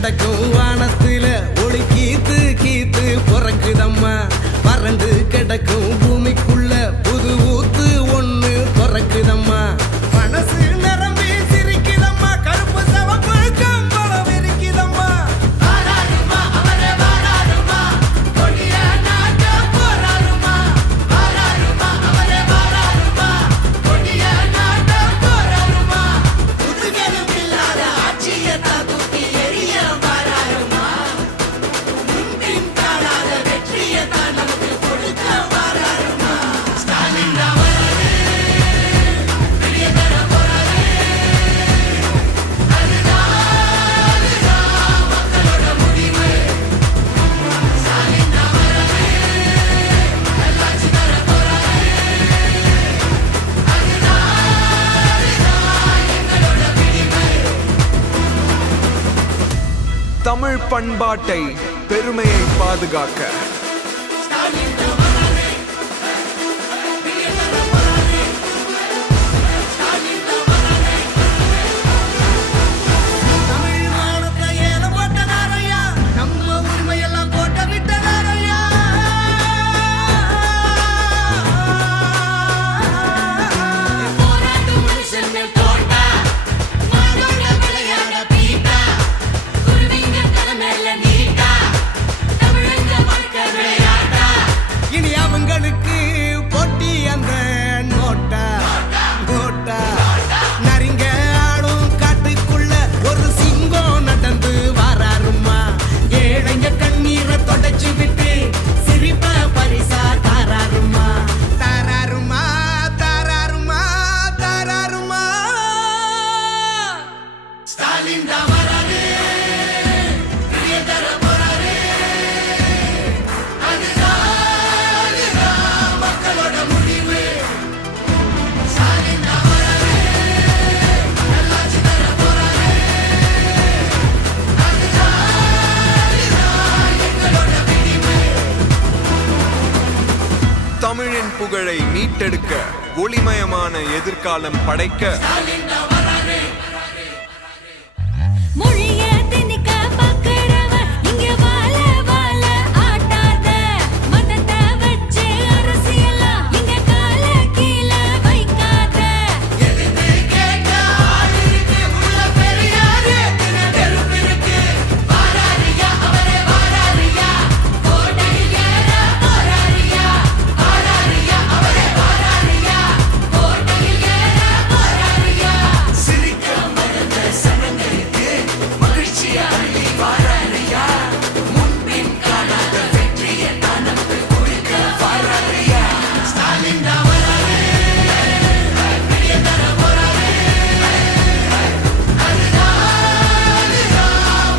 கிடக்கும் வானத்தில ஒளி கீத்து கீத்து பிறக்குதம்மா. வறண்டு கிடக்கும் பூமிக்குள்ள புது ஊத்து ஒண்ணு பிறக்குதம்மா. மனசு நிரம்பி சிரிக்குதம்மா, கருப்பு சவப்பு கம்பளம் இருக்குதம்மா. வாராருமா அவரே வாராருமா, கொடிய நாட்ட போராருமா. வாராருமா அவரே வாராருமா, கொடிய நாட்ட போராருமா. புதுகெலும் இல்லாத ஆட்சியத்தான் தூக்கி எறிய வாராருமா. முன்பின் காணாத வெற்றியத்தான் நமக்கு கொடுக்க வாராருமா. ஸ்டாலின் தான் வராரு, வெளியே தர போறாரு. அதுதான் மக்களோட முடிவு. ஸ்டாலின் தான் வராரு, நல்லாட்சி தர போறாரு. அதுதான் எங்களோட பிடிவு. தமிழ் பண்பாட்டை பெருமையை பாதுகாக்க ஸ்டாலின் தான் வராரு, வெளியே தர போறாரு. ஸ்டாலின் தான் வராரு. தமிழ் மானத்தை ஏலம் போட்டதாரையா, நம்ம உரிமையெல்லாம் கோட்டை விட்டதாரையா. போராட்ட மனுஷன் மேல் தோட்டா, மாடோட விளையாட பீட்டா, குருவிங்க தலை மேல நீட்டா, தமிழங்க வாழ்க்கை விளையாட்டா. இனி அவங்களுக்கு போட்டி அந்த நோட்டா நோட்டா. நரிங்க ஆடும் காட்டுக்குள்ள ஒரு சிங்கம் நடந்து வாராருமா. ஏழைங்க கண்ணீரை தொடச்சு விட்டு சிரிப்ப பரிசா தாராருமா. தாராருமா தாராருமா தாராருமா. ஸ்டாலின் தான் வராரு, வெளியே தர போறாரு. அதுதான் மக்களோட முடிவு. ஸ்டாலின் தான் வராரு, நல்லாட்சி தர போறாரு. அதுதான் எங்களோட பிடிவு. தமிழின் புகழை மீட்டெடுக்க ஒளிமயமான எதிர்காலம் படைக்க ஸ்டாலின் தான் வராரு. மொழிய திணிக்க பார்க்கிறவ இங்க வாழ வாழ ஆட்டாத. மதத்தை வச்சு அரசியலா இங்க கால கீழ வைக்காத. எதிர்த்து கேட்க ஆள் இருக்கு, உள்ள பெரியாரு எத்தனை நெருப்பு இருக்கு. வாராரியா அவரே வாராரியா, கோட்டையில் ஏற போறாரியா. வாராரியா அவரே வாராரியா, கோட்டையில் ஏற போறாரியா. சிரிக்க மறந்த சனங்களுக்கு மகிழ்ச்சியா அள்ளி வாராரியா. முன்பின் காணாத வெற்றியை தான் நமக்கு கொடுக்க வாராரியா. ஸ்டாலின் தான் வராரு, வெளியே தர போறாரு. அதுதான்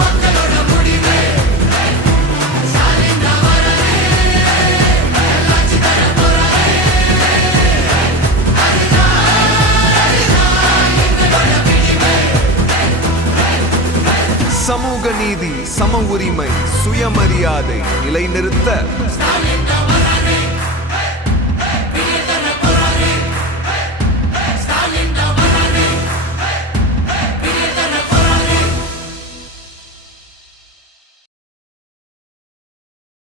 மக்களோட முடிவு. ஸ்டாலின் தான் வராரு, நல்லாட்சி தர போறாரு. அதுதான் எங்களோட பிடிவு. சமூக நீதி, சம உரிமை, சுயமரியாதை நிலைநிறுத்த ஸ்டாலின் தான்